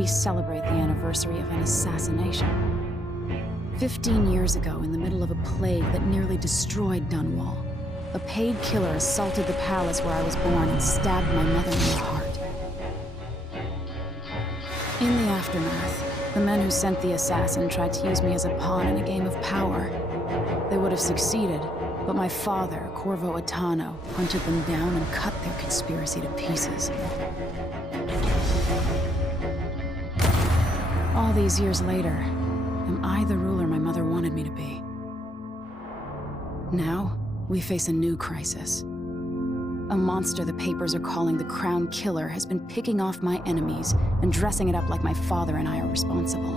we celebrate the anniversary of an assassination. 15 years ago, in the middle of a plague that nearly destroyed Dunwall, a paid killer assaulted the palace where I was born and stabbed my mother in the heart. In the aftermath, the men who sent the assassin tried to use me as a pawn in a game of power. They would have succeeded, but my father, Corvo Attano, hunted them down and cut their conspiracy to pieces. All these years later, am I the ruler my mother wanted me to be? Now, we face a new crisis. A monster the papers are calling the Crown Killer has been picking off my enemies and dressing it up like my father and I are responsible.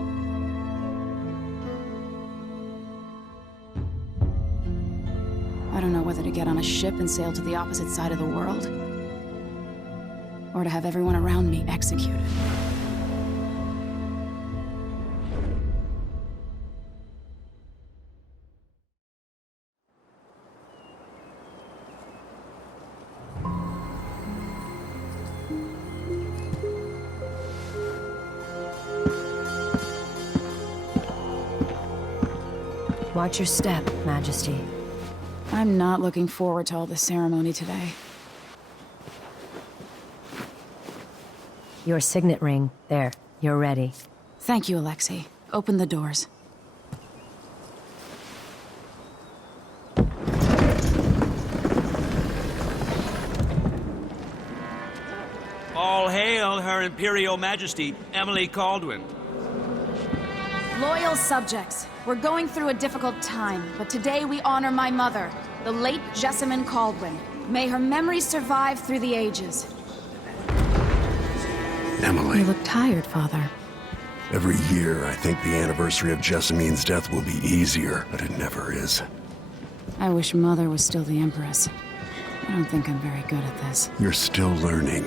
I don't know whether to get on a ship and sail to the opposite side of the world, or to have everyone around me executed. Watch your step, Majesty. I'm not looking forward to all the ceremony today. Your signet ring. There. You're ready. Thank you, Alexei. Open the doors. All hail Her Imperial Majesty, Emily Caldwin. Loyal subjects, we're going through a difficult time, but today we honor my mother, the late Jessamine Caldwin. May her memory survive through the ages. Emily. You look tired, Father. Every year, I think the anniversary of Jessamine's death will be easier, but it never is. I wish Mother was still the Empress. I don't think I'm very good at this. You're still learning.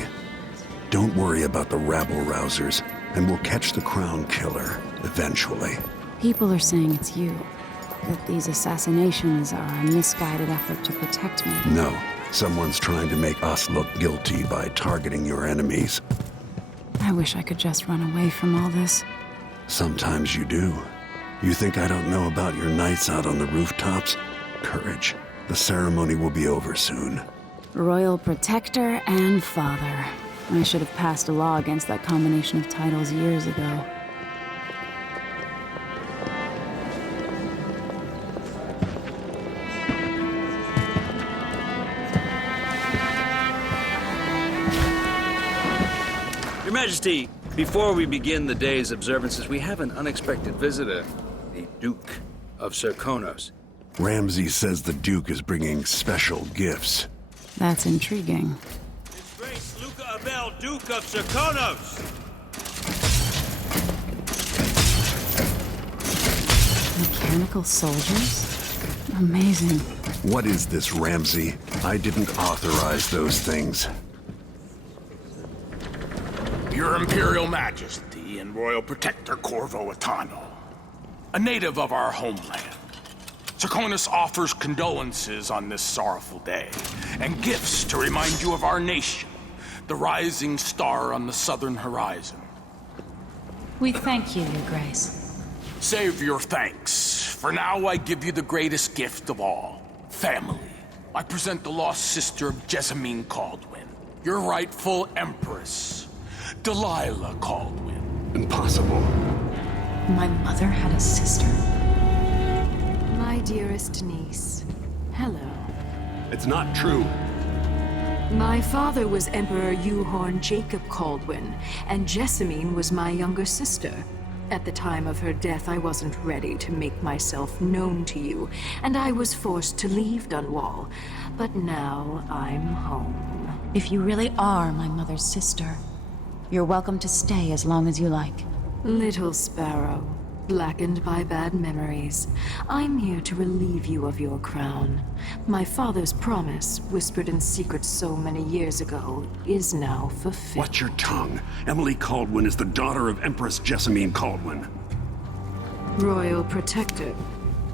Don't worry about the rabble-rousers, and we'll catch the Crown Killer, eventually. People are saying it's you. That these assassinations are a misguided effort to protect me. No. Someone's trying to make us look guilty by targeting your enemies. I wish I could just run away from all this. Sometimes you do. You think I don't know about your nights out on the rooftops? Courage. The ceremony will be over soon. Royal Protector and Father. I should have passed a law against that combination of titles years ago. Your Majesty, before we begin the day's observances, we have an unexpected visitor, the Duke of Serkonos. Ramsay says the Duke is bringing special gifts. That's intriguing. His Grace Luca Abel, Duke of Serkonos! Mechanical soldiers? Amazing. What is this, Ramsay? I didn't authorize those things. Your Imperial Majesty and Royal Protector Corvo Attano, a native of our homeland. Serkonos offers condolences on this sorrowful day, and gifts to remind you of our nation, the rising star on the southern horizon. We thank you, Your Grace. Save your thanks. For now, I give you the greatest gift of all, family. I present the lost sister of Jessamine Caldwin, your rightful Empress, Delilah Caldwin. Impossible. My mother had a sister? My dearest niece, hello. It's not true. My father was Emperor Yuhorn Jacob Caldwin, and Jessamine was my younger sister. At the time of her death, I wasn't ready to make myself known to you, and I was forced to leave Dunwall. But now I'm home. If you really are my mother's sister, you're welcome to stay as long as you like. Little sparrow, blackened by bad memories, I'm here to relieve you of your crown. My father's promise, whispered in secret so many years ago, is now fulfilled. Watch your tongue. Emily Caldwin is the daughter of Empress Jessamine Caldwin. Royal Protector,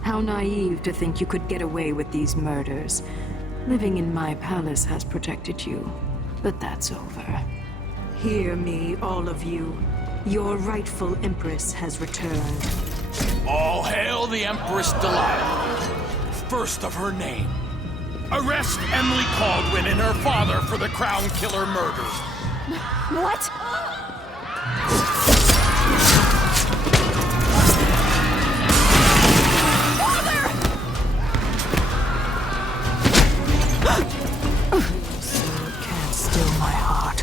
how naive to think you could get away with these murders. Living in my palace has protected you, but that's over. Hear me, all of you. Your rightful Empress has returned. All hail the Empress Delilah, first of her name. Arrest Emily Caldwin and her father for the Crown Killer murder. What? Can't still my heart.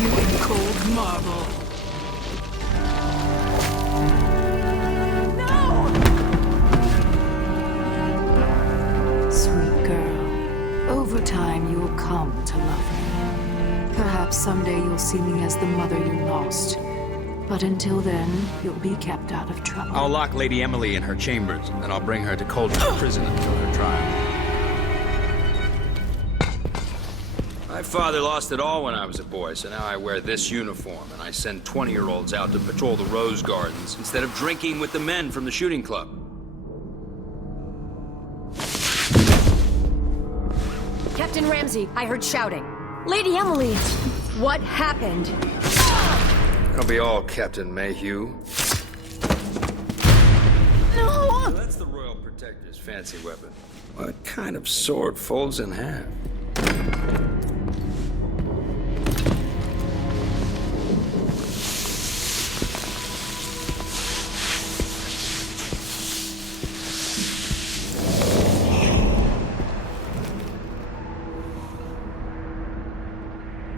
You in cold marble. No! Sweet girl, over time you'll come to love me. Perhaps someday you'll see me as the mother you lost. But until then, you'll be kept out of trouble. I'll lock Lady Emily in her chambers, and then I'll bring her to Coldridge Prison until her trial. My father lost it all when I was a boy, so now I wear this uniform, and I send 20-year-olds out to patrol the rose gardens instead of drinking with the men from the shooting club. Captain Ramsey, I heard shouting. Lady Emily, what happened? That'll be all, Captain Mayhew. No! So that's the Royal Protector's fancy weapon. What kind of sword folds in half?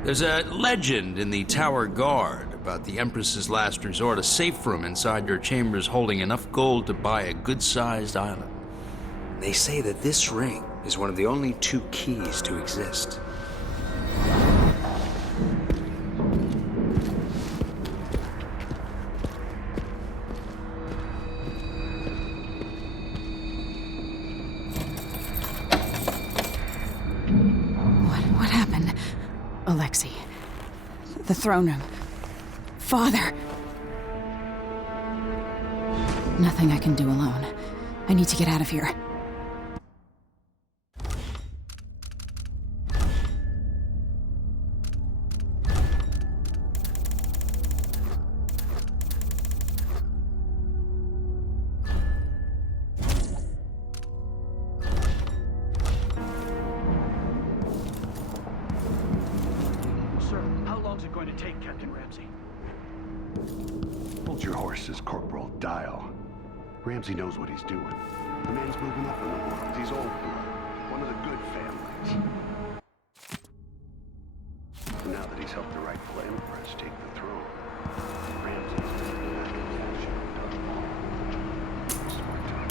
There's a legend in the Tower Guard about the Empress's last resort, a safe room inside your chambers holding enough gold to buy a good-sized island. They say that this ring is one of the only 2 keys to exist. What happened? Alexei. The throne room. Father! Nothing I can do alone. I need to get out of here. Hold your horses, Corporal Dial. Ramsey knows what he's doing. The man's moving up in the world. He's old blood. One of the good families. And now that he's helped the rightful Empress take the throne, Ramsey's moving back in fashion. Smart time.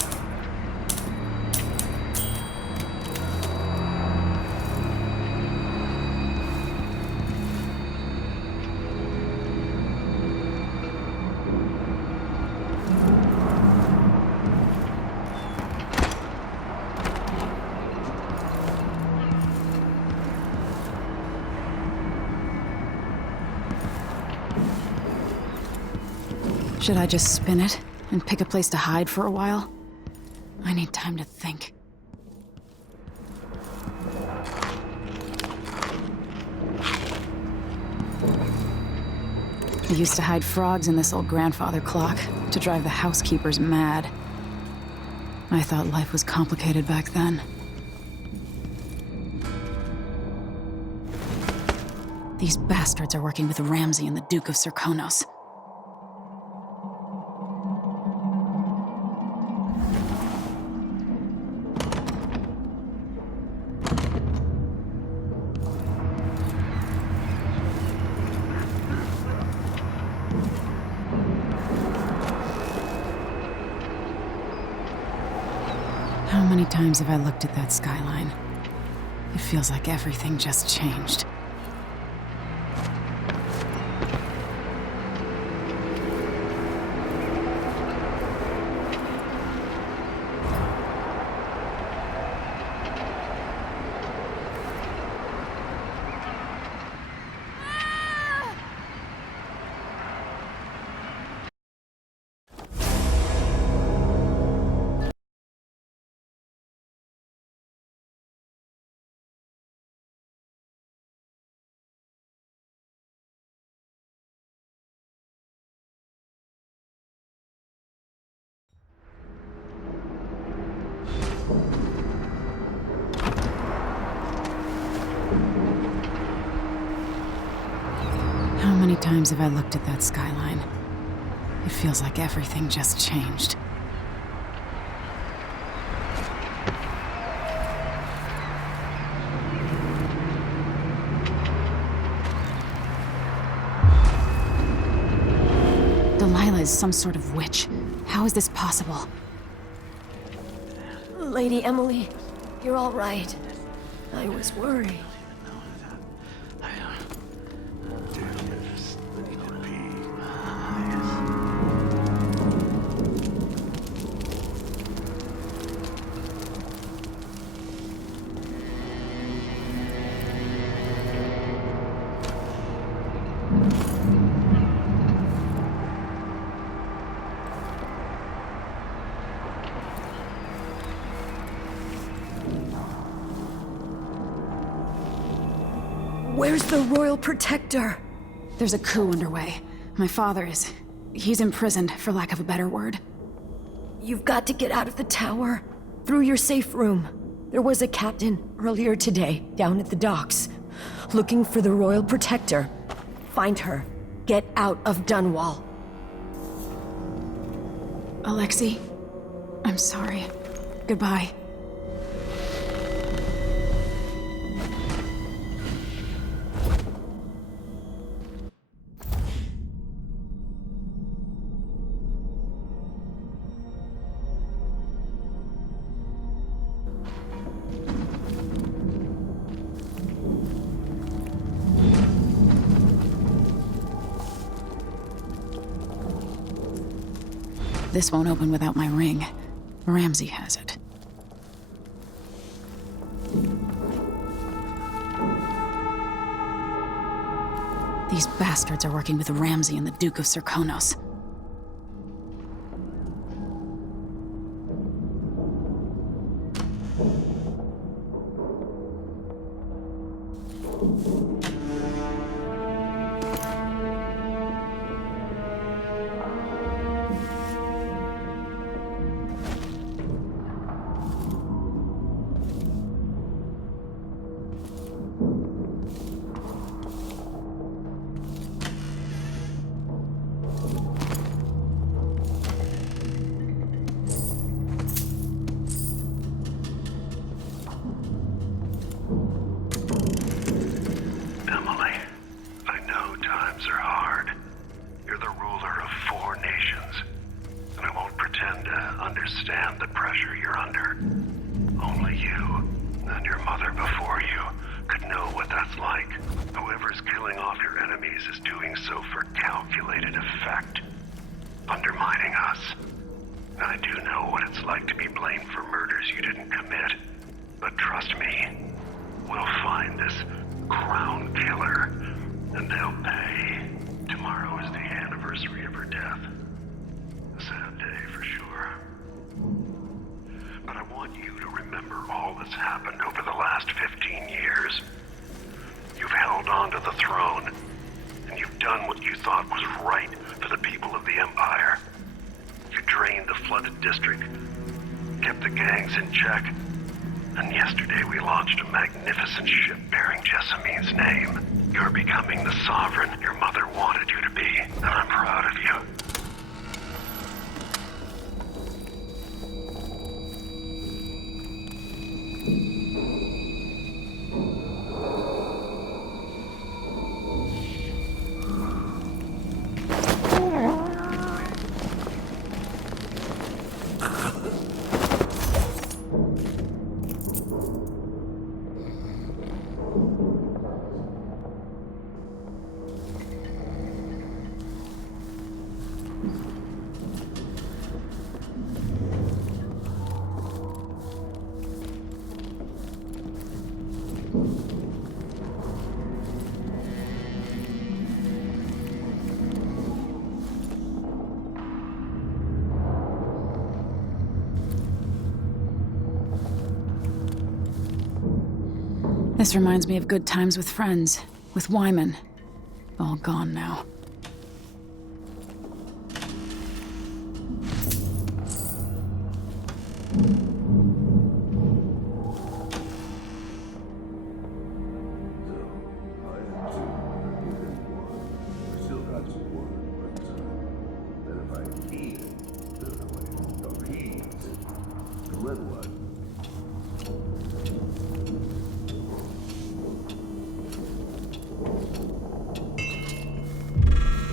Should I just spin it and pick a place to hide for a while? I need time to think. I used to hide frogs in this old grandfather clock to drive the housekeepers mad. I thought life was complicated back then. These bastards are working with Ramsey and the Duke of Serkonos. many times have I looked at that skyline? It feels like everything just changed. How many times have I looked at that skyline? It feels like everything just changed. Delilah is some sort of witch. How is this possible? Lady Emily, you're all right. I was worried. Where's the Royal Protector? There's a coup underway. My father is... he's imprisoned, for lack of a better word. You've got to get out of the tower. Through your safe room. There was a captain earlier today, down at the docks. Looking for the Royal Protector. Find her. Get out of Dunwall. Alexei, I'm sorry. Goodbye. This won't open without my ring. Ramsey has it. These bastards are working with Ramsey and the Duke of Serkonos. Understand the pressure you're under. Only you, and your mother before you, could know what that's like. Whoever's killing off your enemies is doing so for calculated effect, undermining us. I do know what it's like to be blamed for murders you didn't commit, but trust me, we'll find this crown killer, and they'll pay. Tomorrow is the anniversary of her death. A sad day for sure. But I want you to remember all that's happened over the last 15 years. You've held on to the throne, and you've done what you thought was right for the people of the Empire. You drained the flooded district, kept the gangs in check, and yesterday we launched a magnificent ship bearing Jessamine's name. You're becoming the sovereign your mother wanted you to be, and I'm proud of you. This reminds me of good times with friends, with Wyman. All gone now.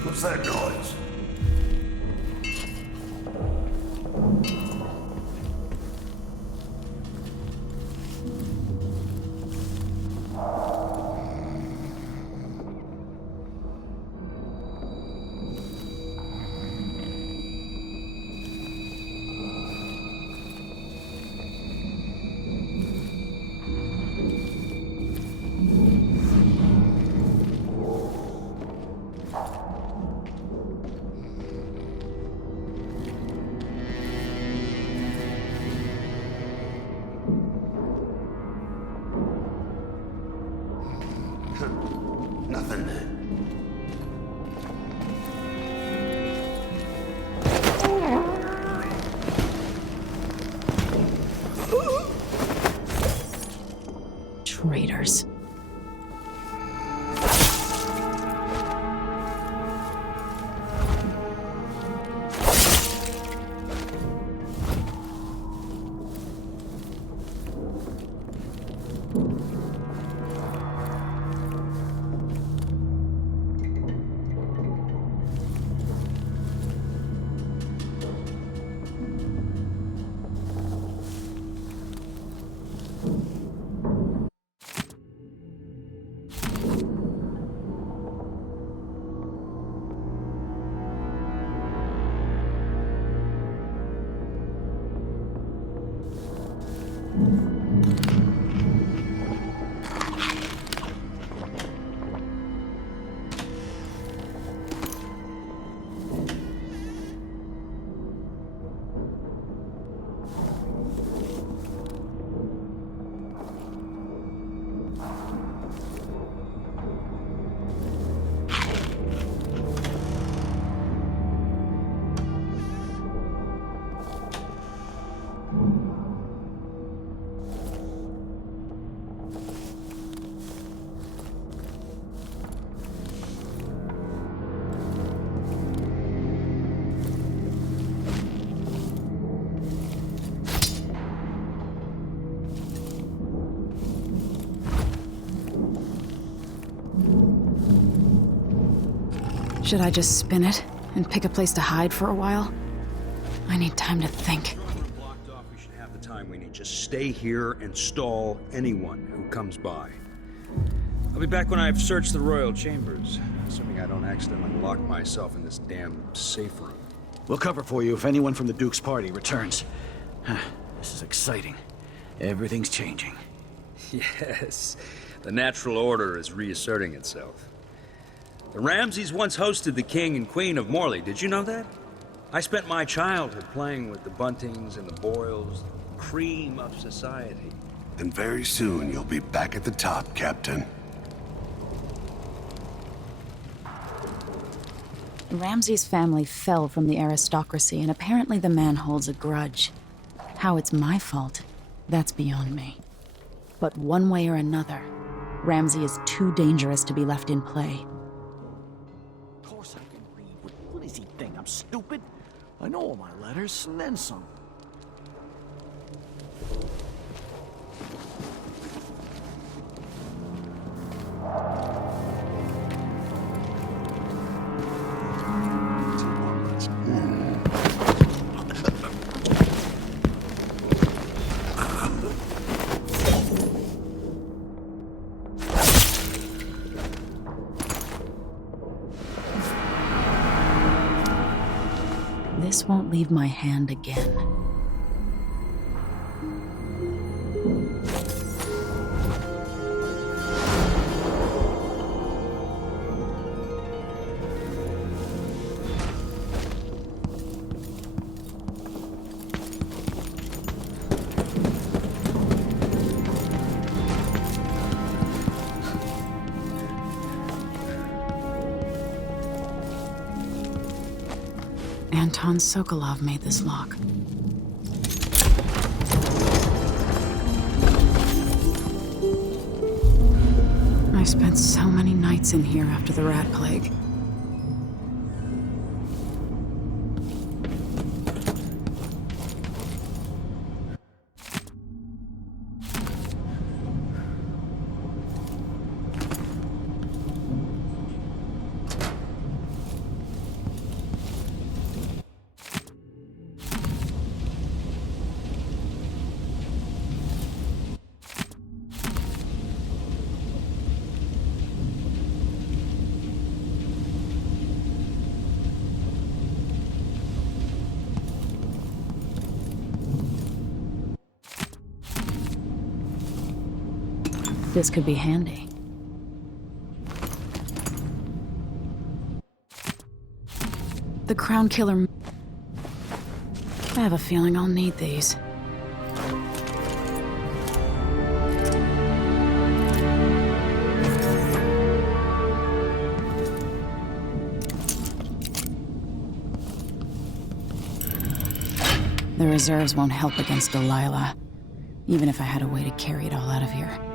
What's that noise? Nothing. Traitors. Should I just spin it and pick a place to hide for a while? I need time to think. Blocked off, we should have the time we need. Just stay here and stall anyone who comes by. I'll be back when I've searched the royal chambers, assuming I don't accidentally lock myself in this damn safe room. We'll cover for you if anyone from the Duke's party returns. This is exciting. Everything's changing. Yes, the natural order is reasserting itself. The Ramseys once hosted the King and Queen of Morley. Did you know that? I spent my childhood playing with the Buntings and the Boyles, the cream of society. And very soon you'll be back at the top, Captain. The Ramses family fell from the aristocracy, and apparently the man holds a grudge. How it's my fault, that's beyond me. But one way or another, Ramsay is too dangerous to be left in play. Of course I can read. What does he think? I'm stupid? I know all my letters, and then some. This won't leave my hand again. Anton Sokolov made this lock. I spent so many nights in here after the rat plague. This could be handy. The Crown Killer... I have a feeling I'll need these. The reserves won't help against Delilah, even if I had a way to carry it all out of here.